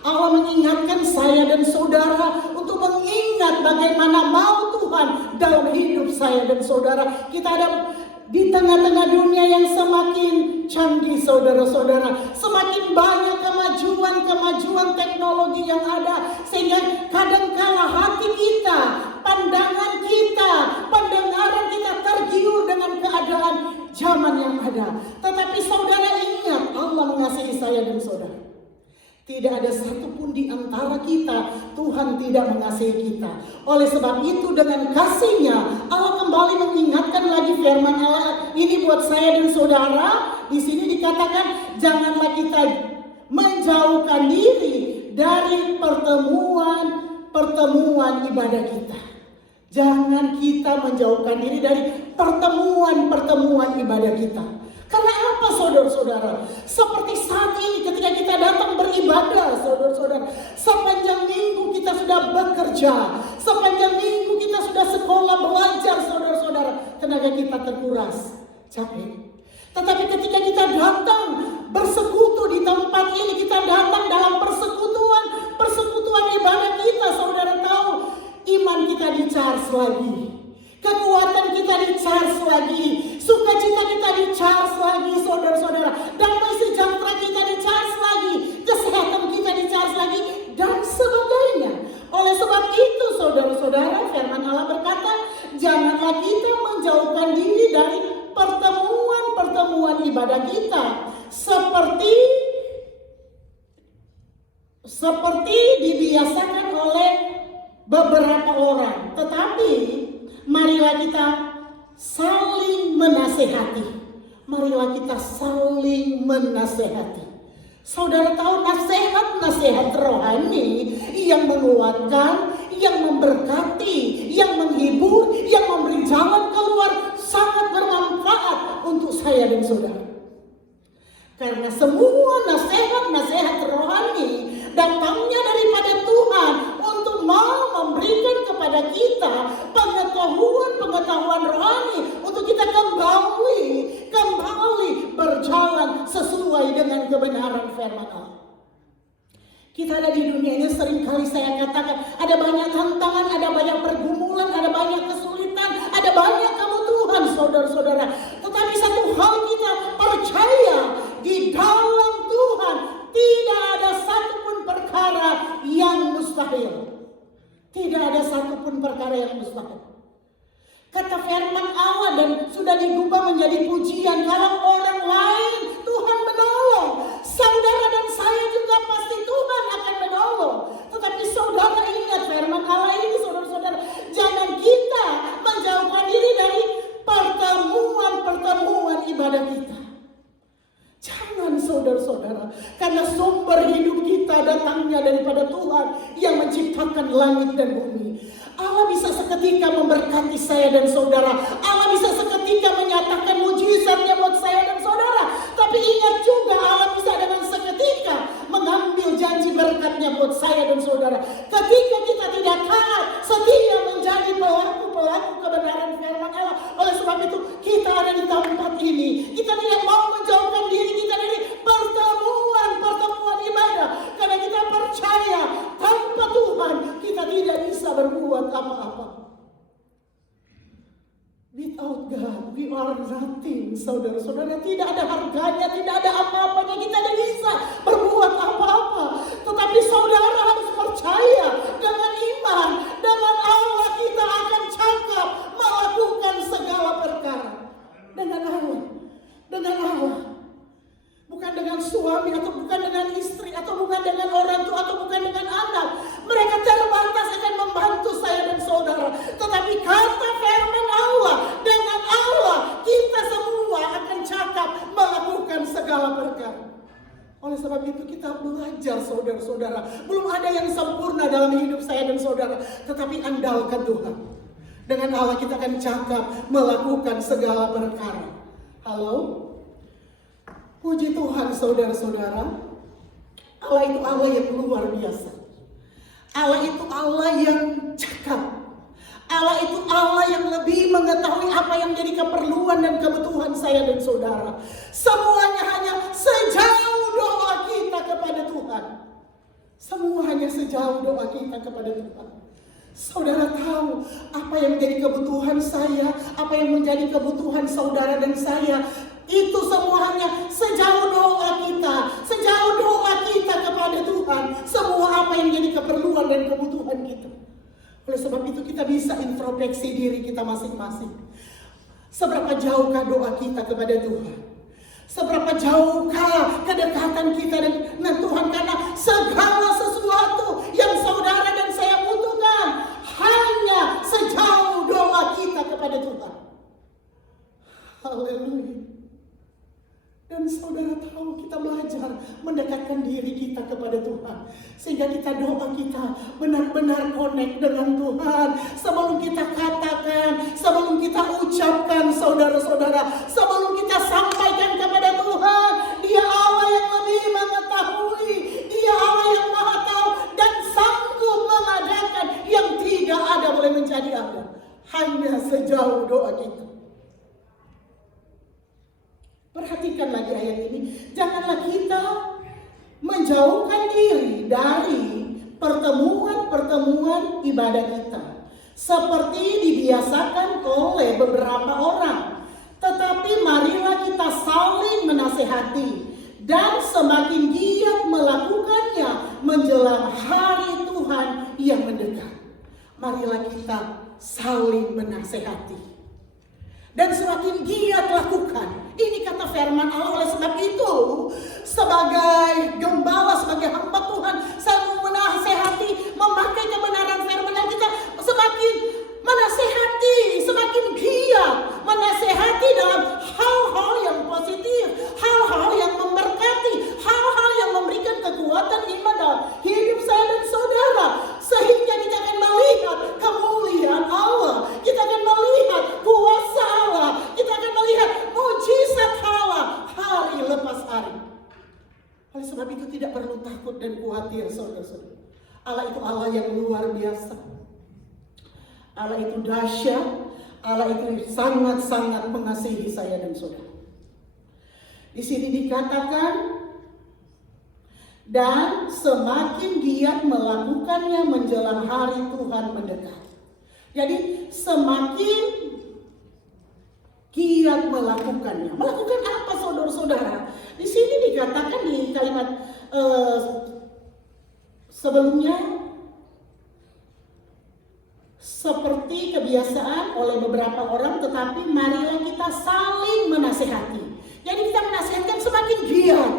Allah mengingatkan saya dan saudara untuk mengingat bagaimana mau Tuhan dalam hidup saya dan saudara. Kita ada di tengah-tengah dunia yang semakin canggih, saudara-saudara. Semakin banyak kemajuan teknologi yang ada, sehingga kadangkala hati kita, pandangan kita, pendengaran kita tergiur dengan keadaan zaman yang ada. Tetapi saudara ingat, Allah mengasihi saya dan saudara. Tidak ada satupun di antara kita Tuhan tidak mengasihi kita. Oleh sebab itu dengan kasih-Nya Allah kembali mengingatkan lagi firman Allah ini buat saya dan saudara. Di sini dikatakan janganlah kita menjauhkan diri dari pertemuan ibadah kita. Jangan kita menjauhkan diri dari pertemuan ibadah kita. Karena apa saudara-saudara? Seperti saat ini ketika kita datang beribadah, saudara-saudara, sepanjang minggu kita sudah bekerja, sepanjang minggu kita sudah sekolah belajar, saudara-saudara, tenaga kita terkuras, capek. Tetapi ketika kita datang bersekutu di tempat ini, kita datang dalam persekutuan ibadah kita, saudara tahu, iman kita di-charge lagi. Kekuatan kita di-charge lagi, sukacita kita di-charge lagi, saudara-saudara. Damai sejahtera kita di-charge lagi, kesehatan kita di-charge lagi, dan sebagainya. Oleh sebab itu, saudara-saudara, firman Allah berkata, janganlah kita menjauhkan diri dari pertemuan ibadah kita, seperti dibiasakan oleh beberapa orang. Tetapi marilah kita saling menasehati. Marilah kita saling menasehati. Saudara tahu nasihat rohani yang menguatkan, yang memberkati, yang menghibur, yang memberi jalan keluar sangat bermanfaat untuk saya dan saudara. Karena semua nasihat rohani datangnya daripada Tuhan untuk mau memberikan kepada kita pengetahuan rohani untuk kita kembali berjalan sesuai dengan kebenaran firman Allah. Kita ada di dunia ini, seringkali saya katakan ada banyak tantangan, ada banyak pergumulan, ada banyak kesulitan, ada banyak kebutuhan saudara-saudara. Tetapi satu hal kita percaya, di dalam Tuhan tidak ada satupun perkara yang mustahil. Tidak ada satupun perkara yang mustahil. Kata firman Allah dan sudah digubah menjadi pujian, kalau orang lain Tuhan menolong, saudara dan saya juga pasti Tuhan akan menolong. Tetapi saudara ingat firman Allah ini, saudara-saudara, jangan kita menjauhkan diri dari pertemuan ibadah kita. Jangan saudara-saudara, karena sumber hidup kita datangnya daripada Tuhan yang menciptakan langit dan bumi. Allah bisa seketika memberkati saya dan saudara. Allah bisa seketika menyatakan mujizatnya buat saya dan saudara. Tapi ingat juga Allah bisa dengan seketika mengambil janji berkatnya buat saya dan saudara. Ketika kita tidak taat, setia menjadi pelaku kebenaran firman Allah. Oleh sebab itu kita ada di tempat ini. Kita tidak mau menjauhkan diri kita dari pertemuan ibadah. Karena kita percaya tanpa Tuhan kita tidak bisa berbuat apa-apa. Without God, we are nothing, saudara-saudara. Tidak ada harganya, tidak ada apa-apanya. Kita tidak bisa berbuat apa-apa. Tetapi saudara harus percaya dengan iman, dengan Allah kita akan cakap melakukan segala perkara. Dengan Allah. Bukan dengan suami, atau bukan dengan istri, atau bukan dengan orang tua, atau bukan dengan anak. Mereka terbatas akan membantu saya dan saudara. Tetapi kata firman Allah, dengan Allah kita semua akan cakap melakukan segala perkara. Oleh sebab itu kita belajar saudara-saudara. Belum ada yang sempurna dalam hidup saya dan saudara. Tetapi andalkan Tuhan. Dengan Allah kita akan cakap melakukan segala perkara. Halo? Puji Tuhan saudara-saudara. Allah itu Allah yang luar biasa. Allah itu Allah yang cakap. Allah itu Allah yang lebih mengetahui apa yang menjadi keperluan dan kebutuhan saya dan saudara. Semuanya hanya sejauh doa kita kepada Tuhan. sejauh doa kita kepada Tuhan. Saudara tahu apa yang menjadi kebutuhan saya, apa yang menjadi kebutuhan saudara dan saya. Itu semuanya sejauh doa kita kepada Tuhan. Semua apa yang menjadi keperluan dan kebutuhan kita. Oleh sebab itu kita bisa introspeksi diri kita masing-masing. Seberapa jauhkah doa kita kepada Tuhan? Seberapa jauhkah kedekatan kita dengan Tuhan? Karena segala sesuatu yang saudara dan saya butuhkan hanya sejauh doa kita kepada Tuhan. Haleluya. Dan saudara tahu kita belajar mendekatkan diri kita kepada Tuhan. Sehingga doa kita benar-benar connect dengan Tuhan. Sebelum kita katakan, sebelum kita ucapkan saudara-saudara. Sebelum kita sampaikan kepada Tuhan. Dia Allah yang lebih mengetahui. Dia Allah yang maha tahu. Dan sanggup mengadakan yang tidak ada boleh menjadi ada. Hanya sejauh doa kita. Perhatikan lagi ayat ini. Janganlah kita menjauhkan diri dari pertemuan-pertemuan ibadah kita, seperti dibiasakan oleh beberapa orang. Tetapi marilah kita saling menasehati, dan semakin giat melakukannya menjelang hari Tuhan yang mendekat. Marilah kita saling menasehati dan semakin giat lakukan. Ini kata firman Allah. Oleh sebab itu, sebagai gembala, sebagai hamba Tuhan, saya menasehati, memakai kebenaran firman Allah. Kita semakin menasehati, semakin giat menasehati dalam hal-hal yang positif, hal-hal yang memberkati, hal-hal yang memberikan kekuatan iman dalam hidup saya dan saudara. Sehingga kita akan melihat kemuliaan Allah, kita akan melihat kuasa Allah, kita akan melihat mujizat Allah hari lepas hari. Oleh sebab itu tidak perlu takut dan khawatir, saudara-saudara. Allah itu Allah yang luar biasa. Allah itu dahsyat. Allah itu sangat-sangat mengasihi saya dan saudara. Di sini dikatakan, dan semakin giat melakukannya menjelang hari Tuhan mendekat. Jadi semakin giat melakukannya. Melakukan apa, saudara-saudara? Di sini dikatakan di kalimat sebelumnya, seperti kebiasaan oleh beberapa orang, tetapi marilah kita saling menasehati. Jadi kita menasihatkan semakin giat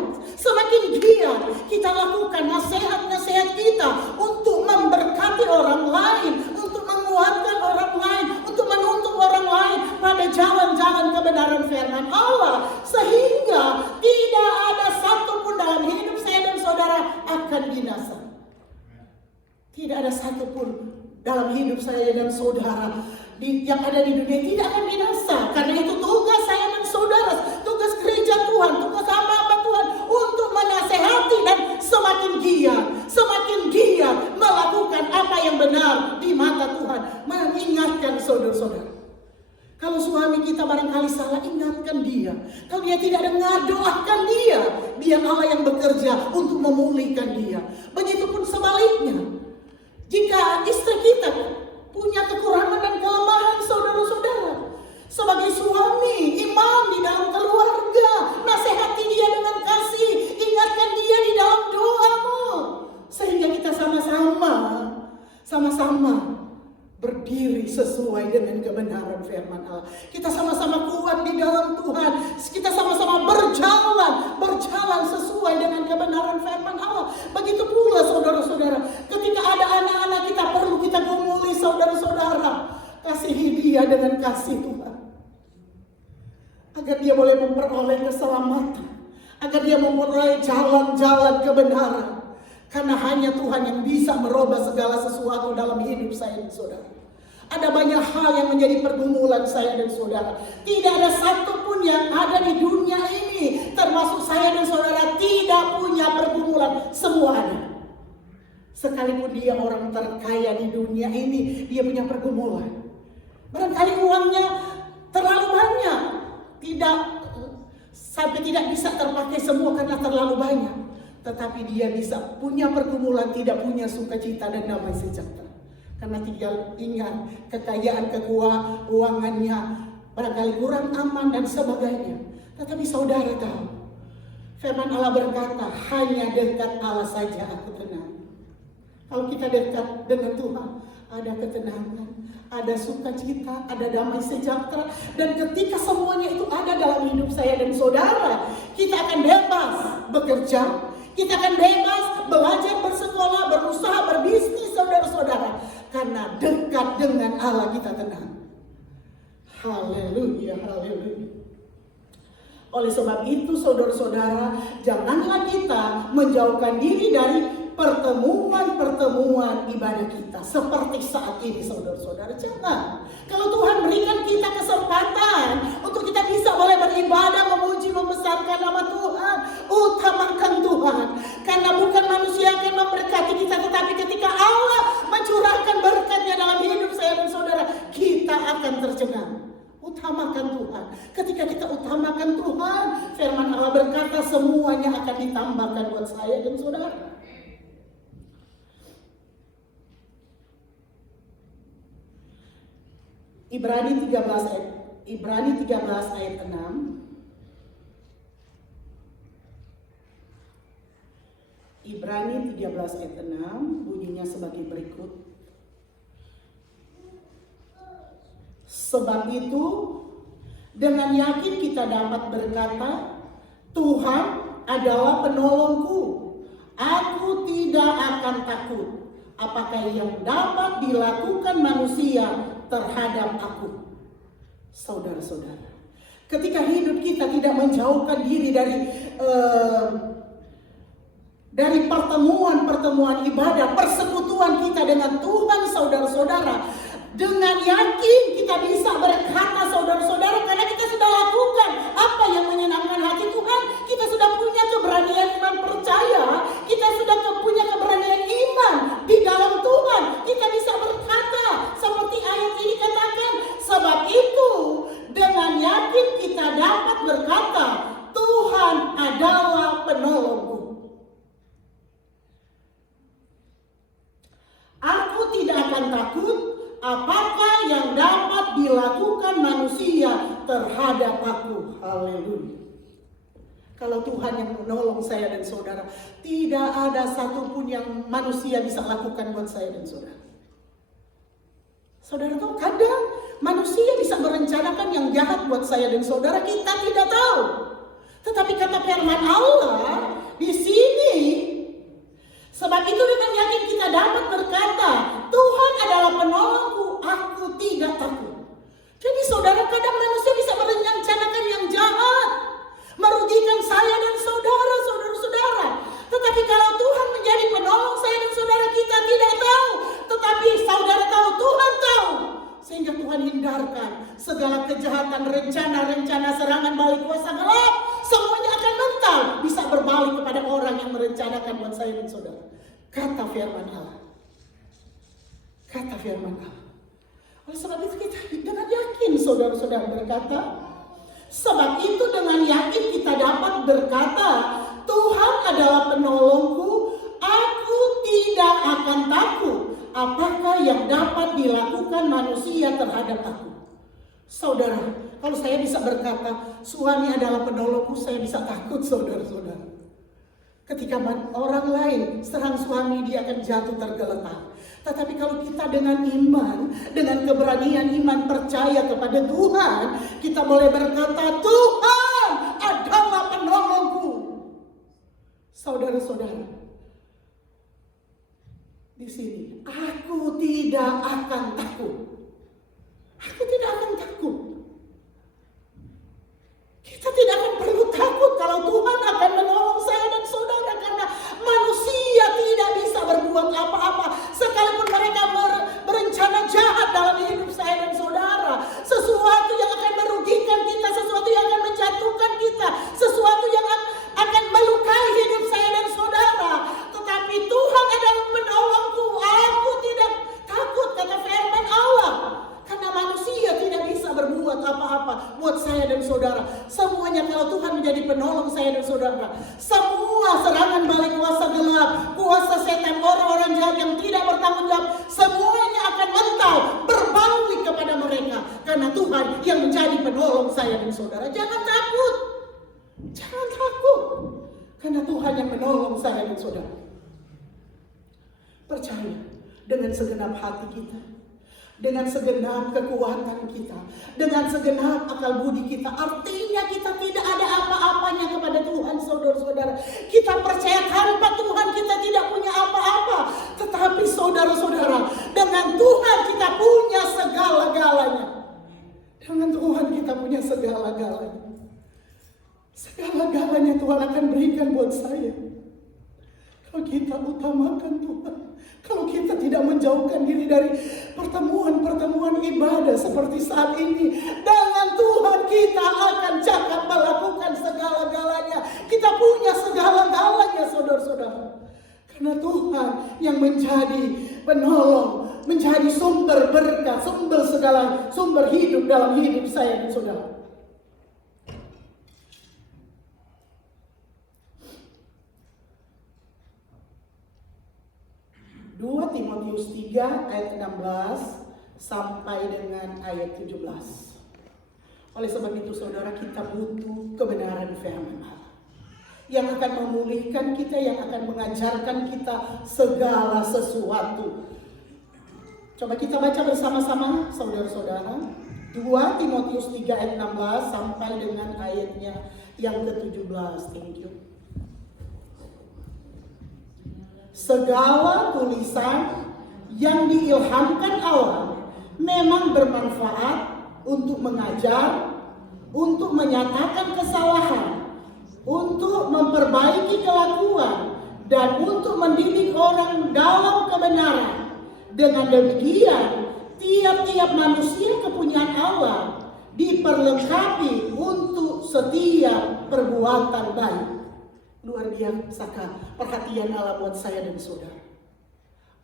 kita lakukan nasihat-nasihat kita untuk memberkati orang lain, untuk menguatkan orang lain, untuk menuntun orang lain pada jalan-jalan kebenaran firman Allah, sehingga tidak ada satupun dalam hidup saya dan saudara akan binasa. Tidak ada satupun dalam hidup saya dan saudara yang ada di dunia tidak akan binasa. Karena itu tugas saya dan saudara, tugas gereja Tuhan, tugas hamba-hamba Tuhan untuk menasehati dan semakin giat melakukan apa yang benar di mata Tuhan. Mengingatkan saudara-saudara. Kalau suami kita barangkali salah, ingatkan dia. Kalau dia tidak dengar, doakan dia. Dia Allah yang bekerja untuk memulihkan dia. Begitupun sebaliknya. Jika istri kita punya kekurangan dan kelemahan, saudara-saudara, sebagai suami, imam di dalam keluarga, nasihati dia dengan kasih, ingatkan dia di dalam doamu, sehingga kita sama-sama berdiri sesuai dengan kebenaran firman Allah. Kita sama-sama kuat di dalam Tuhan. Kita sama-sama berjalan sesuai dengan kebenaran firman Allah. Begitu pula saudara-saudara, ketika ada anak-anak kita, perlu kita gumuli saudara-saudara. Kasihi dia dengan kasih Tuhan, agar dia boleh memperoleh keselamatan, agar dia memperoleh jalan-jalan kebenaran. Karena hanya Tuhan yang bisa merubah segala sesuatu dalam hidup saya dan saudara. Ada banyak hal yang menjadi pergumulan saya dan saudara. Tidak ada satupun yang ada di dunia ini, termasuk saya dan saudara, tidak punya pergumulan. Semua ada. Sekalipun dia orang terkaya di dunia ini, dia punya pergumulan. Barangkali uangnya terlalu banyak, sampai tidak bisa terpakai semua karena terlalu banyak. tetapi dia bisa punya pergumulan, tidak punya sukacita dan damai sejahtera. Karena tinggal ingat kekayaan, keuangannya barangkali kurang aman dan sebagainya. Tetapi saudara tahu, firman Allah berkata, hanya dekat Allah saja aku tenang. Kalau kita dekat dengan Tuhan, ada ketenangan, ada sukacita, ada damai sejahtera. Dan ketika semuanya itu ada dalam hidup saya dan saudara, kita akan bebas bekerja, kita akan bebas belajar, bersekolah, berusaha, berbisnis, saudara-saudara. Karena dekat dengan Allah kita tenang. Haleluya, haleluya. Oleh sebab itu saudara-saudara, janganlah kita menjauhkan diri dari pertemuan-pertemuan ibadah kita. Seperti saat ini saudara-saudara, jangan. Kalau Tuhan berikan kita kesempatan untuk kita bisa boleh beribadah, memuji, membesarkan nama Tuhan, utamakan Tuhan. Karena bukan manusia yang memberkati kita, tetapi ketika Allah mencurahkan berkatnya dalam hidup saya dan saudara, kita akan tercengang. Utamakan Tuhan. Ketika kita utamakan Tuhan, firman Allah berkata semuanya akan ditambahkan buat saya dan saudara. Ibrani 13 ayat 6. Ibrani 13 ayat 6 bunyinya sebagai berikut. Sebab itu dengan yakin kita dapat berkata, Tuhan adalah penolongku, aku tidak akan takut. Apakah yang dapat dilakukan manusia terhadap aku? Saudara-saudara, ketika hidup kita tidak menjauhkan diri dari pertemuan-pertemuan ibadah, persekutuan kita dengan Tuhan, saudara-saudara, dengan yakin kita bisa berkata, saudara-saudara, karena kita sudah lakukan apa yang menyenangkan hati Tuhan. Kita sudah punya keberanian iman percaya, kita sudah punya keberanian iman di dalam Tuhan. Kita bisa berkata seperti ayat ini katakan, sebab itu dengan yakin kita dapat berkata, Tuhan adalah penolongku. Aku tidak akan takut apakah yang dapat dilakukan manusia terhadap aku. Haleluya. Kalau Tuhan yang menolong saya dan saudara, tidak ada satupun yang manusia bisa lakukan buat saya dan saudara. Saudara tahu, kadang manusia bisa merencanakan yang jahat buat saya dan saudara, kita tidak tahu. Tetapi kata firman Allah di sini, sebab itu dengan yakin kita dapat berkata, Tuhan adalah penolongku, aku tidak takut. Jadi saudara, kadang manusia bisa merencanakan yang jahat, merugikan saya dan saudara. Tetapi kalau Tuhan menjadi penolong saya dan saudara, kita tidak tahu. Tetapi saudara tahu, Tuhan tahu. Sehingga Tuhan hindarkan segala kejahatan, rencana-rencana, serangan balik kuasa gelap. Semuanya akan mental, bisa berbalik kepada orang yang merencanakan buat saya dan saudara. Kata firman Allah. Kata firman Allah. Oleh sebab itu kita dengan yakin saudara-saudara berkata, sebab itu dengan yakin kita dapat berkata, Tuhan adalah penolongku, aku tidak akan takut. Apakah yang dapat dilakukan manusia terhadap aku? Saudara, kalau saya bisa berkata, suami adalah penolongku, saya bisa takut, saudara-saudara. Ketika orang lain serang suami, dia akan jatuh tergeletak. Tetapi kalau kita dengan iman, dengan keberanian iman percaya kepada Tuhan, kita boleh berkata, Tuhan adalah penolongku. Saudara-saudara, di sini, aku tidak akan takut. Aku tidak akan takut. Kita tidak akan perlu takut kalau Tuhan akan menolong saya dan saudara, karena manusia tidak bisa berbuat apa-apa. Sekalipun mereka berencana jahat dalam hidup saya dan saudara, sesuatu yang akan merugikan kita, sesuatu yang akan menjatuhkan kita, sesuatu yang akan melukai hidup saya dan saudara. Tetapi Tuhan adalah penolongku, aku tidak takut, kata firman Allah. Karena manusia tidak bisa berbuat apa-apa buat saya dan saudara. Semuanya kalau Tuhan menjadi penolong saya dan saudara, semua serangan balik saya dan saudara. Jangan takut. Jangan takut. Karena Tuhan yang menolong saya dan saudara. Percaya dengan segenap hati kita, dengan segenap kekuatan kita, dengan segenap akal budi kita. Artinya kita tidak ada apa-apanya kepada Tuhan, saudara-saudara. Kita percaya tanpa Tuhan kita tidak punya apa-apa. Tetapi saudara-saudara, dengan Tuhan kita punya segala-galanya. Dengan Tuhan kita punya segala-galanya. Segala-galanya Tuhan akan berikan buat saya. Kalau kita utamakan Tuhan, kalau kita tidak menjauhkan diri dari pertemuan-pertemuan ibadah seperti saat ini, dengan Tuhan kita akan cakap melakukan segala-galanya. Kita punya segala-galanya, saudara-saudara. Karena Tuhan yang menjadi penolong, menjadi sumber berkat, sumber hidup dalam hidup saya dan saudara. 2 Timotius 3 ayat 16 sampai dengan ayat 17. Oleh sebab itu saudara, kita butuh kebenaran firman Allah yang akan memulihkan kita, yang akan mengajarkan kita segala sesuatu. Coba kita baca bersama-sama saudara-saudara. 2 Timotius 3 ayat 16 sampai dengan ayatnya yang ke-17. Thank you. Segala tulisan yang diilhamkan Allah memang bermanfaat untuk mengajar, untuk menyatakan kesalahan, untuk memperbaiki kelakuan, dan untuk mendidik orang dalam kebenaran. Dengan demikian, tiap-tiap manusia kepunyaan Allah diperlengkapi untuk setiap perbuatan baik. Luar biasa perhatian Allah buat saya dan saudara.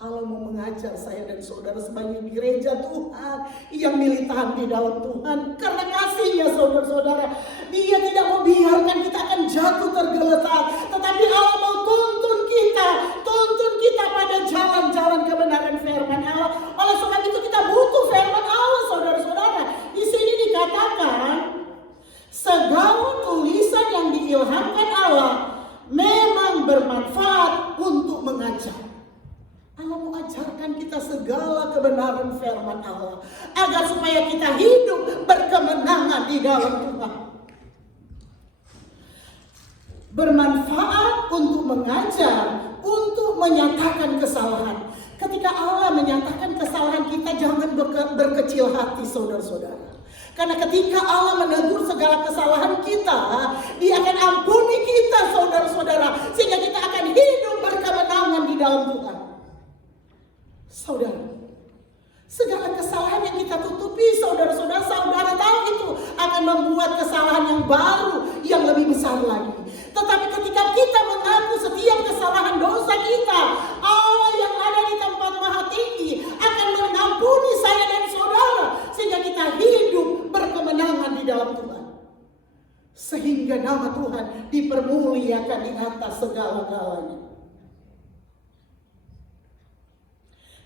Allah mau mengajar saya dan saudara sebagai gereja Tuhan yang militan di dalam Tuhan. Karena kasihnya saudara-saudara, Dia tidak mau biarkan kita akan jatuh tergeletak. Tetapi Allah mau tuntun kita pada jalan-jalan kebenaran firman Allah. Oleh sebab itu kita butuh firman Allah, saudara-saudara. Di sini dikatakan, segala tulisan yang diilhamkan Allah memang bermanfaat untuk mengajar. Allah mau ajarkan kita segala kebenaran firman Allah, agar supaya kita hidup berkemenangan di dalam Tuhan. Bermanfaat untuk mengajar, untuk menyatakan kesalahan. Ketika Allah menyatakan kesalahan kita, jangan berkecil hati saudara-saudara. Karena ketika Allah menegur segala kesalahan kita, Dia akan ampuni kita saudara-saudara. Sehingga kita akan hidup berkemenangan di dalam Tuhan. Saudara, segala kesalahan yang kita tutupi saudara-saudara, saudara tahu itu akan membuat kesalahan yang baru, yang lebih besar lagi. Tetapi ketika kita mengaku setiap kesalahan dosa kita, Allah yang ada di tempat maha tinggi akan mengampuni saya dan saudara. Sehingga kita hidup berkemenangan di dalam Tuhan. Sehingga nama Tuhan dipermuliakan di atas segala-galanya.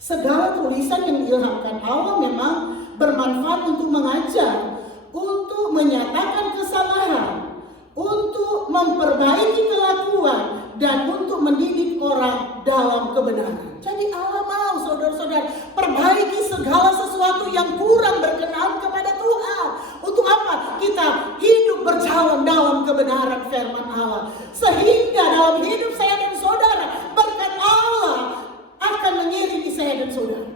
Segala tulisan yang diilhamkan Allah memang bermanfaat untuk mengajar, untuk menyatakan kesalahan, untuk memperbaiki kelakuan, dan untuk mendidik orang dalam kebenaran. Jadi Allah mau saudara-saudara perbaiki segala sesuatu yang kurang berkenan kepada Tuhan. Untuk apa? Kita hidup berjalan dalam kebenaran firman Allah. Sehingga dalam hidup saya dan saudara, berkat Allah akan mengiringi saya dan saudara.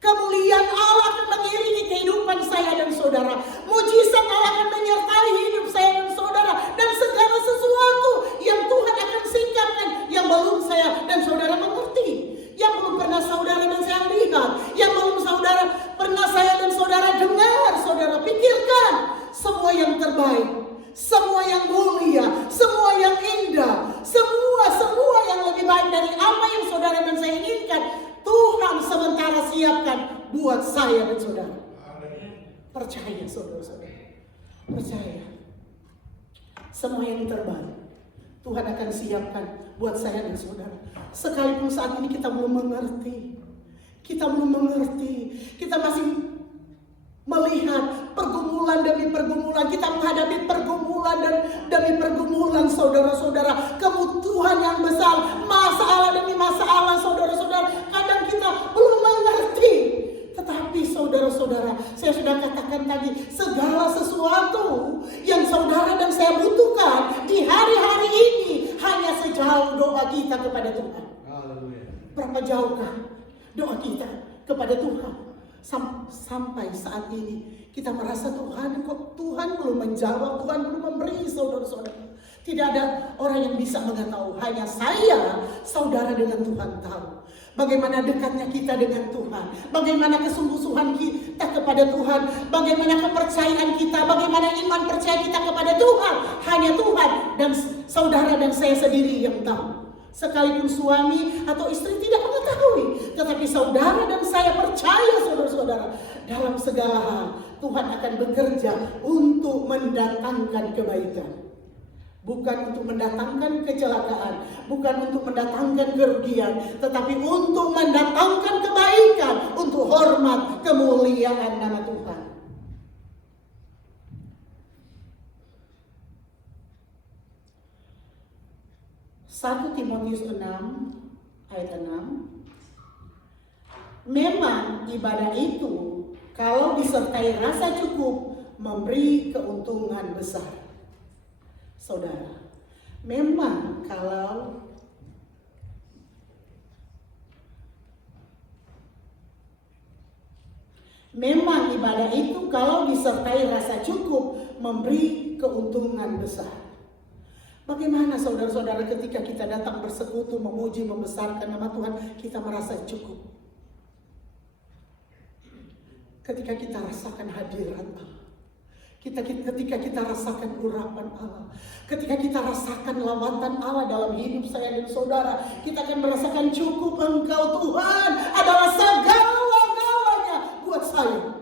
Kemuliaan Allah akan mengiringi kehidupan saya dan saudara. Mujizat Allah akan menyertai hidup saya dan saudara. Dan segala sesuatu yang Tuhan akan singkapkan, yang belum saya dan saudara mengerti, yang belum pernah saudara dan saya lihat, yang belum pernah saya dan saudara dengar, saudara pikirkan. Semua yang terbaik, semua yang mulia, semua yang indah, semua yang lebih baik dari apa yang saudara dan saya inginkan, Tuhan sementara siapkan buat saya dan saudara. Percaya saudara-saudara, percaya. Semua yang terbaik Tuhan akan siapkan buat saya dan saudara. Sekalipun saat ini kita belum mengerti, kita masih Melihat pergumulan demi pergumulan, kita menghadapi pergumulan dan demi pergumulan, saudara-saudara. Kebutuhan yang besar, masalah demi masalah, saudara-saudara. Kadang kita belum mengerti. Tetapi saudara-saudara, saya sudah katakan tadi, segala sesuatu yang saudara dan saya butuhkan di hari-hari ini hanya sejauh doa kita kepada Tuhan. Berapa jauhkah doa kita kepada Tuhan? Sampai saat ini kita merasa Tuhan belum menjawab, Tuhan belum memberi, saudara-saudara. Tidak ada orang yang bisa mengetahui, hanya saya, saudara dengan Tuhan tahu. Bagaimana dekatnya kita dengan Tuhan, bagaimana kesungguhan kita kepada Tuhan, bagaimana kepercayaan kita, bagaimana iman percaya kita kepada Tuhan. Hanya Tuhan dan saudara dan saya sendiri yang tahu. Sekalipun suami atau istri tidak mengetahui, tetapi saudara dan saya percaya, saudara-saudara, dalam segala hal Tuhan akan bekerja untuk mendatangkan kebaikan. Bukan untuk mendatangkan kecelakaan, bukan untuk mendatangkan kerugian, tetapi untuk mendatangkan kebaikan, untuk hormat kemuliaan nama Tuhan. 1 Timotius 6 ayat 6. Memang ibadah itu kalau disertai rasa cukup memberi keuntungan besar. Saudara, memang ibadah itu kalau disertai rasa cukup memberi keuntungan besar. Bagaimana saudara-saudara ketika kita datang bersekutu, memuji, membesarkan nama Tuhan, kita merasa cukup. Ketika kita rasakan hadirat Allah, ketika kita rasakan urapan Allah, ketika kita rasakan lawatan Allah dalam hidup saya dan saudara, kita akan merasakan cukup. Engkau Tuhan adalah segala-galanya buat saya.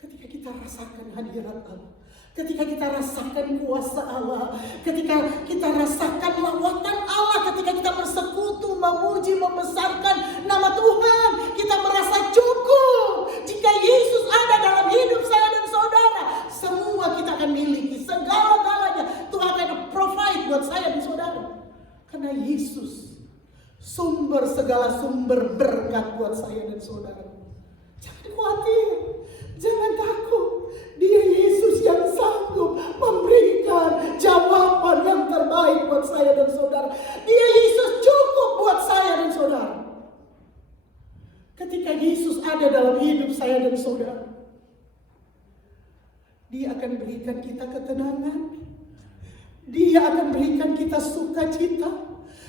Ketika kita rasakan hadirat Allah, ketika kita rasakan kuasa Allah, ketika kita rasakan lawatan Allah, ketika kita bersekutu, memuji, membesarkan nama Tuhan, kita merasa cukup. Jika Yesus ada dalam hidup saya dan saudara, semua kita akan miliki, segala-galanya Tuhan akan provide buat saya dan saudara. Karena Yesus sumber segala sumber berkat buat saya dan saudara. Jangan khawatir, jangan takut. Dia Yesus yang sanggup memberikan jawaban yang terbaik buat saya dan saudara. Dia Yesus cukup buat saya dan saudara. Ketika Yesus ada dalam hidup saya dan saudara, Dia akan berikan kita ketenangan. Dia akan berikan kita sukacita,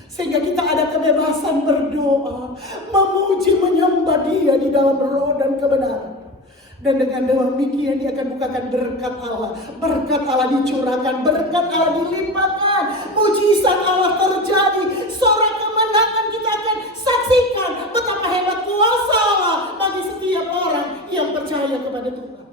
sehingga kita ada kebebasan berdoa, memuji, menyembah Dia di dalam roh dan kebenaran. Dan dengan demikian Dia akan bukakan berkat Allah. Berkat Allah dicurahkan, berkat Allah dilimpahkan, mujizat Allah terjadi. Sorak kemenangan kita akan saksikan betapa hebat kuasa Allah bagi setiap orang yang percaya kepada Tuhan.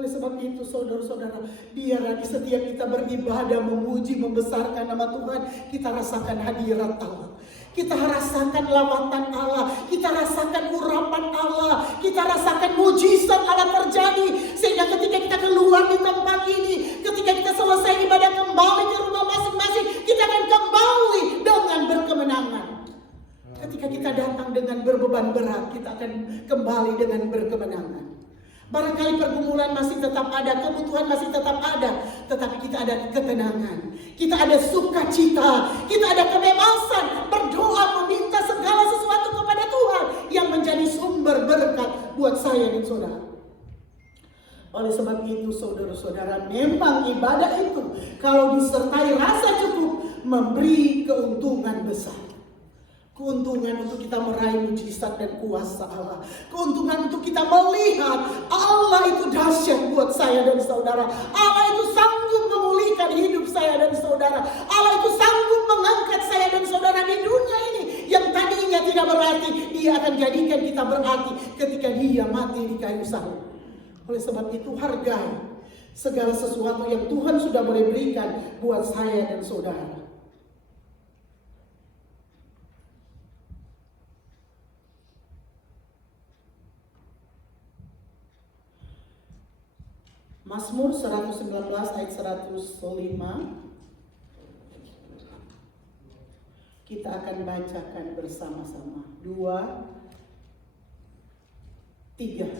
Oleh sebab itu saudara-saudara, biarlah di setiap kita beribadah, memuji, membesarkan nama Tuhan, kita rasakan hadirat Allah. Kita rasakan lawatan Allah, kita rasakan urapan Allah, kita rasakan mujizat Allah terjadi. Sehingga ketika kita keluar di tempat ini, ketika kita selesai ibadah kembali ke rumah masing-masing, kita akan kembali dengan berkemenangan. Ketika kita datang dengan berbeban berat, kita akan kembali dengan berkemenangan. Barangkali pergumulan masih tetap ada, kebutuhan masih tetap ada, tetapi kita ada ketenangan, kita ada sukacita, kita ada kebebasan berdoa, meminta segala sesuatu kepada Tuhan yang menjadi sumber berkat buat saya dan saudara. Oleh sebab itu saudara-saudara, memang ibadah itu kalau disertai rasa cukup memberi keuntungan besar. Keuntungan untuk kita meraih mujizat dan kuasa Allah. Keuntungan untuk kita melihat Allah itu dahsyat buat saya dan saudara. Allah itu sanggup memulihkan hidup saya dan saudara. Allah itu sanggup mengangkat saya dan saudara di dunia ini. Yang tadinya tidak berarti, Dia akan jadikan kita berarti ketika Dia mati di kayu salib. Oleh sebab itu hargai segala sesuatu yang Tuhan sudah boleh berikan buat saya dan saudara. Mazmur 119 ayat 105. Kita akan bacakan bersama-sama. 2, 3.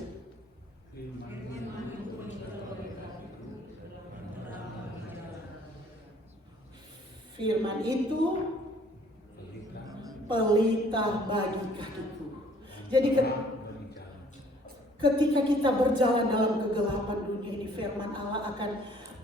Firman itu pelita bagi kakiku. Jadi ketika kita berjalan dalam kegelapan dunia ini, firman Allah akan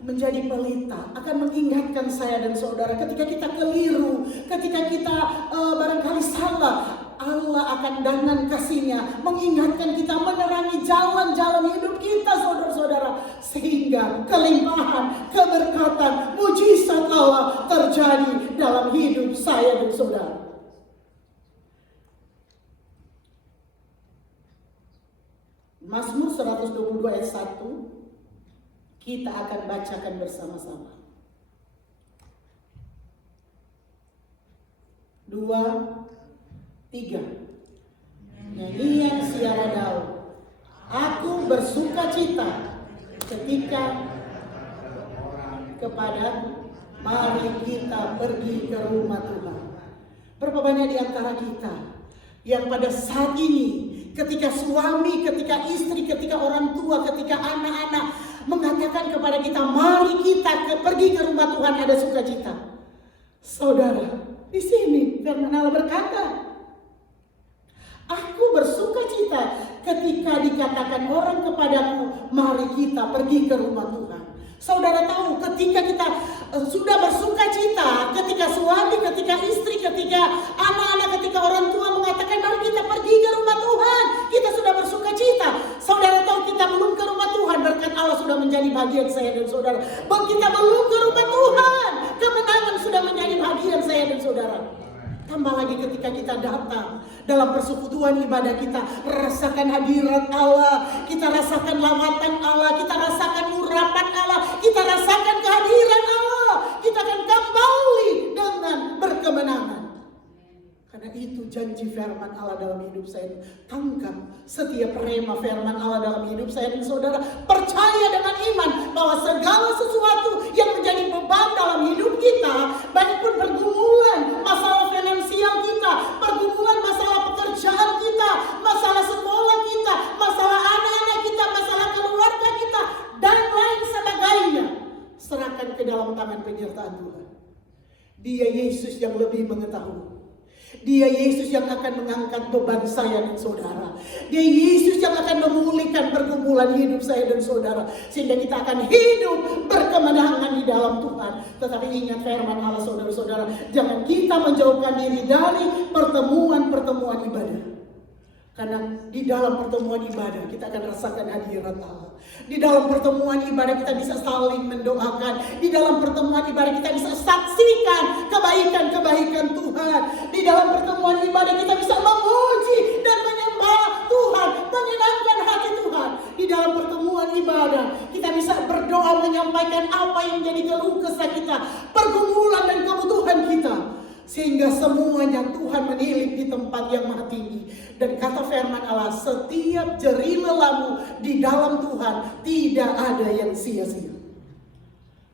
menjadi pelita, akan mengingatkan saya dan saudara. Ketika kita keliru, ketika kita barangkali salah, Allah akan dengan kasih-Nya mengingatkan kita, menerangi jalan-jalan hidup kita, saudara-saudara, sehingga kelimpahan, keberkatan, mujizat Allah terjadi dalam hidup saya dan saudara. Mazmur 122 ayat 1 kita akan bacakan bersama-sama. 2, 3. Nyanyian Siara Daud. Aku bersuka cita ketika kepadaku, mari kita pergi ke rumah Tuhan. Berapa banyak di antara kita yang pada saat ini, ketika suami, ketika istri, ketika orang tua, ketika anak-anak mengatakan kepada kita, mari kita pergi ke rumah Tuhan, ada sukacita. Saudara, di sini firman Allah berkata, aku bersuka cita ketika dikatakan orang kepadaku, mari kita pergi ke rumah Tuhan. Saudara tahu, ketika kita sudah bersuka cita, ketika suami, ketika istri, ketika anak-anak, ketika orang tua mengatakan mari kita pergi ke rumah Tuhan, kita sudah bersuka cita. Saudara tahu, kita belum ke rumah Tuhan, berkat Allah sudah menjadi bagian saya dan saudara. Bahwa kita belum ke rumah Tuhan, kemenangan sudah menjadi bagian saya dan saudara. Tambah lagi ketika kita datang dalam persekutuan ibadah, kita rasakan hadirat Allah, kita rasakan lawatan Allah, kita rasakan urapan Allah, kita rasakan kehadiran Allah. Kita akan kembali dengan berkemenangan. Karena itu janji firman Allah dalam hidup saya. Tangkap setiap rema firman Allah dalam hidup saya dan saudara. Percaya dengan iman bahwa segala sesuatu yang menjadi beban dalam hidup kita, baik pun pergumulan, masalah finansial kita, pergumulan masalah pekerjaan kita, masalah sekolah kita, masalah anak-anak kita, masalah keluarga kita, dan lain sebagainya, serahkan ke dalam tangan penyertaan Tuhan. Dia Yesus yang lebih mengetahui. Dia Yesus yang akan mengangkat beban saya dan saudara. Dia Yesus yang akan memulihkan pergumulan hidup saya dan saudara. Sehingga kita akan hidup berkemenangan di dalam Tuhan. Tetapi ingat firman Allah, saudara-saudara, jangan kita menjauhkan diri dari pertemuan-pertemuan ibadah. Karena di dalam pertemuan ibadah kita akan rasakan hadirat Allah. Di dalam pertemuan ibadah kita bisa saling mendoakan. Di dalam pertemuan ibadah kita bisa saksikan kebaikan-kebaikan Tuhan. Di dalam pertemuan ibadah kita bisa memuji dan menyembah Tuhan, menyenangkan hati Tuhan. Di dalam pertemuan ibadah kita bisa berdoa, menyampaikan apa yang menjadi keluh kesah kita, pergumulan dan kebutuhan kita. Sehingga semuanya Tuhan menilik di tempat yang maha tinggi. Dan kata firman Allah, setiap jerih lelamu di dalam Tuhan tidak ada yang sia-sia.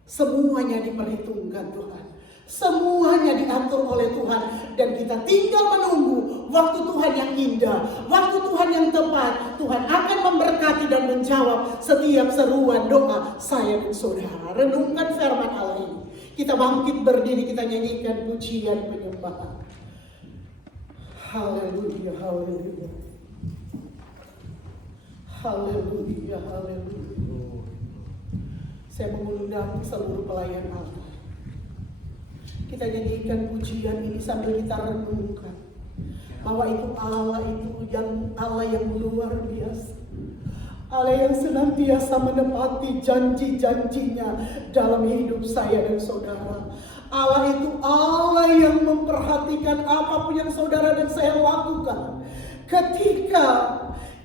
Semuanya diperhitungkan Tuhan. Semuanya diatur oleh Tuhan. Dan kita tinggal menunggu waktu Tuhan yang indah, waktu Tuhan yang tepat. Tuhan akan memberkati dan menjawab setiap seruan doa saya dan saudara. Renungkan firman Allah ini. Kita bangkit berdiri, kita nyanyikan pujian penyembahan. Haleluya, haleluya. Haleluya, haleluya. Saya mengundang seluruh pelayan Allah. Kita nyanyikan pujian ini sambil kita renungkan bahwa itu Allah yang luar biasa. Allah yang senantiasa menepati janji-janjinya dalam hidup saya dan saudara. Allah itu Allah yang memperhatikan apapun yang saudara dan saya lakukan. Ketika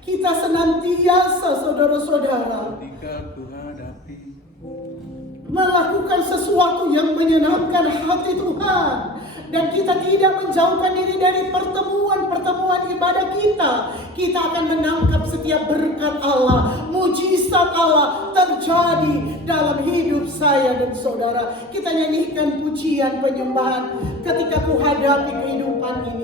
kita senantiasa saudara-saudara melakukan sesuatu yang menyenangkan hati Tuhan. Dan kita tidak menjauhkan diri dari pertemuan-pertemuan beribadah kita, kita akan menangkap setiap berkat Allah, mujizat Allah terjadi dalam hidup saya dan saudara. Kita nyanyikan pujian penyembahan ketika ku hadapi kehidupan ini.